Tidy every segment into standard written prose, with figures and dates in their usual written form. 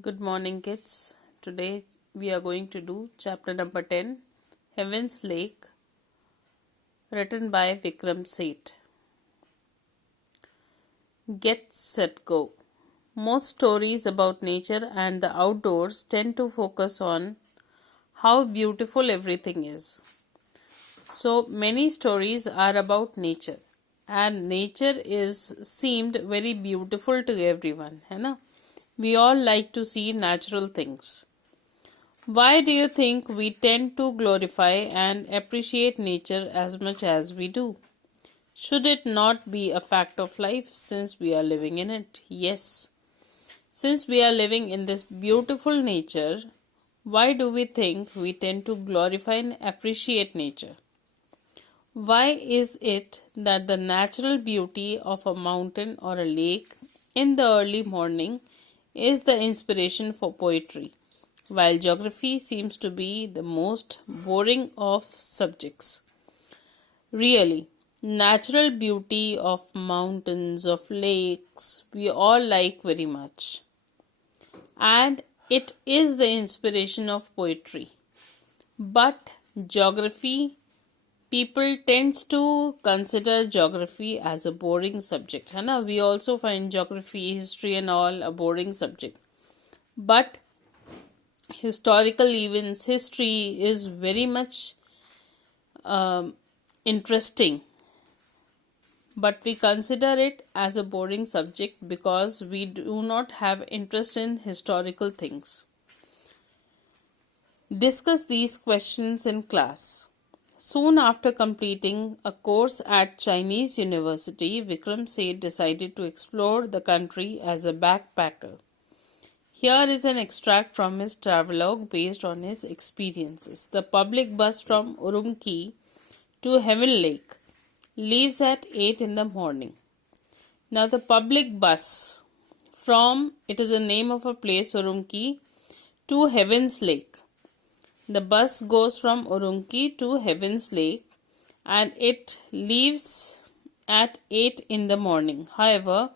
Good morning, kids. Today we are going to do chapter number 10, Heaven's Lake, written by Vikram Seth. Get Set Go. Most stories about nature and the outdoors tend to focus on how beautiful everything is. So many stories are about nature, and nature is seemed very beautiful to everyone, है ना? We all like to see natural things. Why do you think we tend to glorify and appreciate nature as much as we do? Should it not be a fact of life since we are living in it? Yes. Since we are living in this beautiful nature, why do we think we tend to glorify and appreciate nature? Why is it that the natural beauty of a mountain or a lake in the early morning is the inspiration for poetry, while geography seems to be the most boring of subjects? Really, natural beauty of mountains, of lakes, we all like very much. And it is the inspiration of poetry. But geography, people tends to consider geography as a boring subject. है ना? We also find geography, history and all a boring subject. But historical events, history is very much interesting. But we consider it as a boring subject because we do not have interest in historical things. Discuss these questions in class. Soon after completing a course at Chinese University, Vikram Seth decided to explore the country as a backpacker. Here is an extract from his travelogue based on his experiences. The public bus from Urumqi to Heaven Lake leaves at 8 in the morning. Now the public bus it is the name of a place, Urumqi, to Heaven's Lake. The bus goes from Urumqi to Heaven's Lake and it leaves at 8 in the morning. However,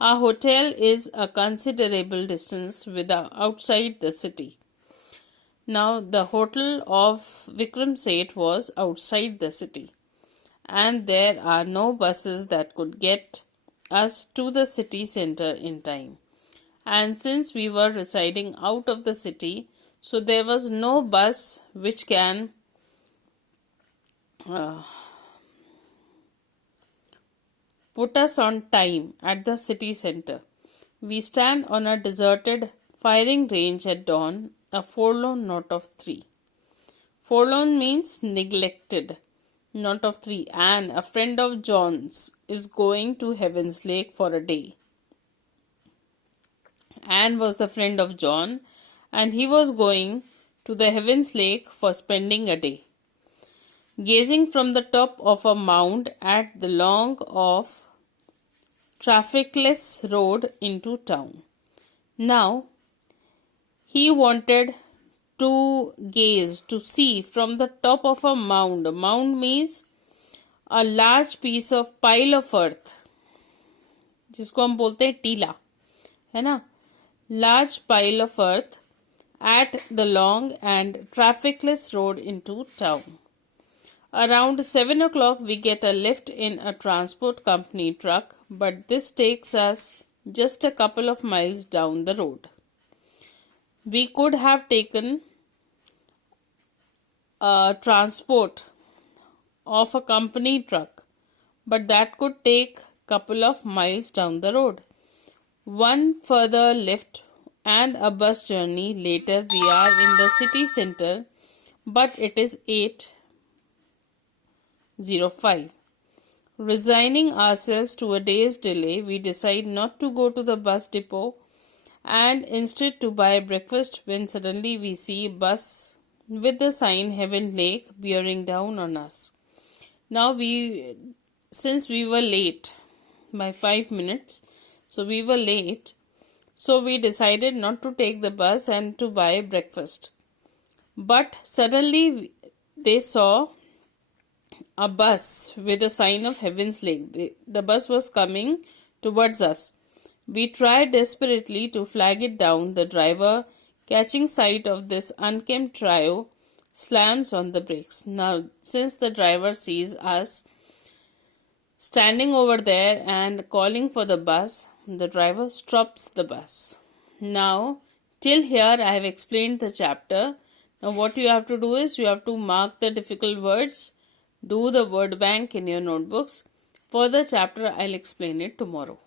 our hotel is a considerable distance outside the city. Now, the hotel of Vikram Seth was outside the city, and there are no buses that could get us to the city center in time. And since we were residing out of the city, so there was no bus which can put us on time at the city center. We stand on a deserted firing range at dawn, a forlorn knot of 3. Forlorn means neglected, knot of 3. Anne, a friend of John's, is going to Heaven's Lake for a day. Anne was the friend of John, and he was going to the Heaven's Lake for spending a day. Gazing from the top of a mound at the long of trafficless road into town. Now, he wanted to gaze, to see from the top of a mound. A mound means a large piece of pile of earth, जिसको हम बोलते हैं टीला, है ना? Large pile of earth at the long and trafficless road into town. Around 7 o'clock, we get a lift in a transport company truck, but this takes us just a couple of miles down the road. We could have taken a transport of a company truck, but that could take couple of miles down the road. One further lift and a bus journey later, we are in the city center, but it is 8:05. Resigning ourselves to a day's delay, we decide not to go to the bus depot and instead to buy breakfast when suddenly we see a bus with the sign Heaven Lake bearing down on us. Now since we were late by 5 minutes, so we were late, so we decided not to take the bus and to buy breakfast. But suddenly they saw a bus with a sign of Heaven's Lake. The bus was coming towards us. We try desperately to flag it down. The driver, catching sight of this unkempt trio, slams on the brakes. Now, since the driver sees us standing over there and calling for the bus, the driver stops the bus. Now, till here I have explained the chapter. Now, what you have to do is you have to mark the difficult words, do the word bank in your notebooks. For the chapter, I'll explain it tomorrow.